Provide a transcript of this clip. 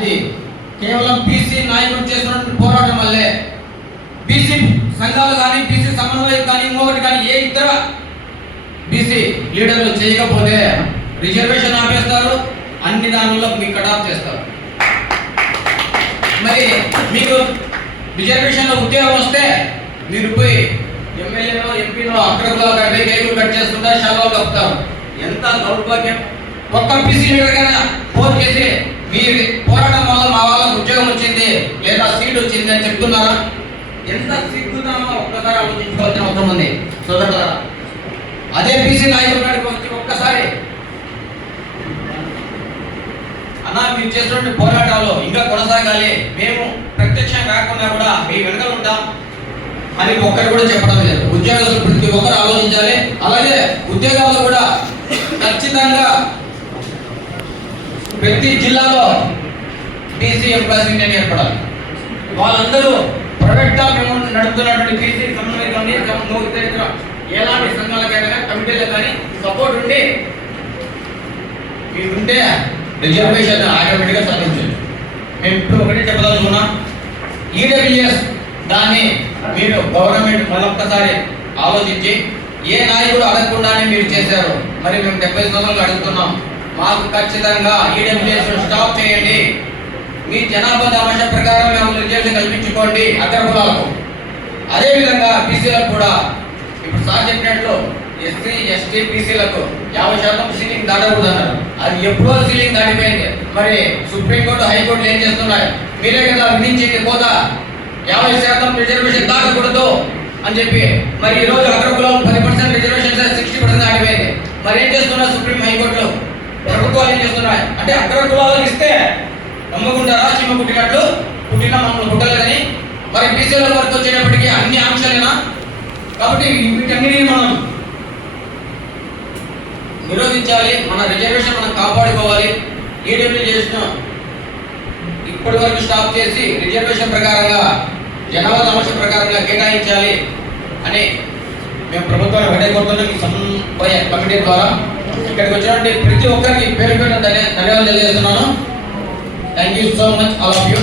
అది కేవలం బీసీ నాయకులు చేస్తున్న పోరాటం వల్లే. బీసీ సంఘాలు కానీ, బీసీ సమన్వయం కానీ, ఇంకొకటి కానీ ఏ ఇతర బీసీ లీడర్లు చేయకపోతే రిజర్వేషన్ ఆపేస్తారు, అన్ని దానిలో మీకు కటాఫ్ చేస్తారు. మరి మీకు రిజర్వేషన్లో ఉద్యోగం వస్తే మీరు పోయి ఎమ్మెల్యేలో, ఎంపీలో అక్కడలో కేకులు కట్ చేసుకుంటారు, షాలో కప్పుతారు. ఎంత దౌర్భాగ్యం! ఒక్క బీసీ లీడర్గా ఫోన్ చేసి మీరు పోరాటం వల్ల మా వాళ్ళకు ఉద్యోగం వచ్చింది లేదా సీట్ వచ్చింది అని చెప్తున్నారా? ఎంత సిగ్గుతామో ఒక్కసారి ఆలోచించుకోవాల్సిన అవసరం ఉంది సోదరులారా. అదే బీసీ నాయకుల కాడికి వచ్చి ఒక్కసారి అన్నా మీరు చేసినటువంటి పోరాటాలు ఇంకా కొనసాగాలి, మేము ప్రత్యక్షం కాకుండా కూడా మీ వెనకాల ఉంటాం అని ఒక్కరు కూడా చెప్పడం లేదు. ఉద్యోగస్తులు ప్రతి ఒక్కరు ఆలోచించాలి. అలాగే ఉద్యోగాల్లో కూడా ఖచ్చితంగా ప్రతి జిల్లాలో బీసీ ఎంప్లాయీస్ యూనియన్ ఏర్పడాలి. వాళ్ళందరూ ప్రైవేట్గా మేము నడుపుతున్నటువంటి బీసీ సమన్వయాన్ని ఎలాంటి సంఘాలకైనా కమిటీలకు కానీ సపోర్ట్ ఉండి మీరుంటే రిజర్వేషన్ ఆటోమేటిక్గా సాధించండి. మేము ఇప్పుడు ఒకటి చెప్పదలుచుకున్నాం, ఈడబ్ల్యూఎస్ దాన్ని మీరు గవర్నమెంట్ మరొక్కసారి ఆలోచించి ఏ నాయకుడు అడగకుండానే మీరు చేశారు. మరి మేము 70 సంవత్సరాలు అడుగుతున్నాం, మాకు ఖచ్చితంగా ఈడబ్ల్యూఎస్ స్టాప్ చేయండి. మీ జనాభా దామాష ప్రకారం మేము రిజర్వేషన్ కల్పించుకోండి అగ్రకులాలకు. అదేవిధంగా బీసీలకు కూడా ఇప్పుడు సార్ చెప్పినట్లు ఎస్సీ, ఎస్టీ, బీసీలకు 50% సీలింగ్ దాటకూడదన్నారు. అది ఎప్పుడో సీలింగ్ దాటిపోయింది. మరి సుప్రీంకోర్టు, హైకోర్టు ఏం చేస్తున్నాయి? మీరే కదా విధించింది కోత 50% రిజర్వేషన్ దాటకూడదు అని చెప్పి. మరి ఈ రోజు అగ్రకులాలు 10% రిజర్వేషన్ 60% దాటిపోయింది. మరి ఏం చేస్తున్నారు సుప్రీం, హైకోర్టులో? ప్రభుత్వాలు ఏం చేస్తున్నాయి అంటే అగ్రకులాలకు ఇస్తే నమ్ముకుంటారా? చీమ పుట్టినట్లు పుట్టిన మమ్మల్ని పుట్టలేదని. మరి బీసీల వరకు వచ్చేటప్పటికీ అన్ని ఆంక్షలేనా? కాబట్టి వీటన్నిటిని మనం నిరోధించాలి. మన రిజర్వేషన్ మనం కాపాడుకోవాలి. ఈడబ్ల్యూ చేసిన ఇప్పటి వరకు స్టాప్ చేసి రిజర్వేషన్ ప్రకారంగా జనాభా సమస్య ప్రకారంగా కేటాయించాలి అని మేము ప్రభుత్వాన్ని వెడగొడుతున్నాం. ఈ సమన్వయ కమిటీ ద్వారా ఇక్కడికి వచ్చినటువంటి ప్రతి ఒక్కరికి పేరు పేరు ధన్యవాదాలు తెలియజేస్తున్నాను. Thank you so much all of you.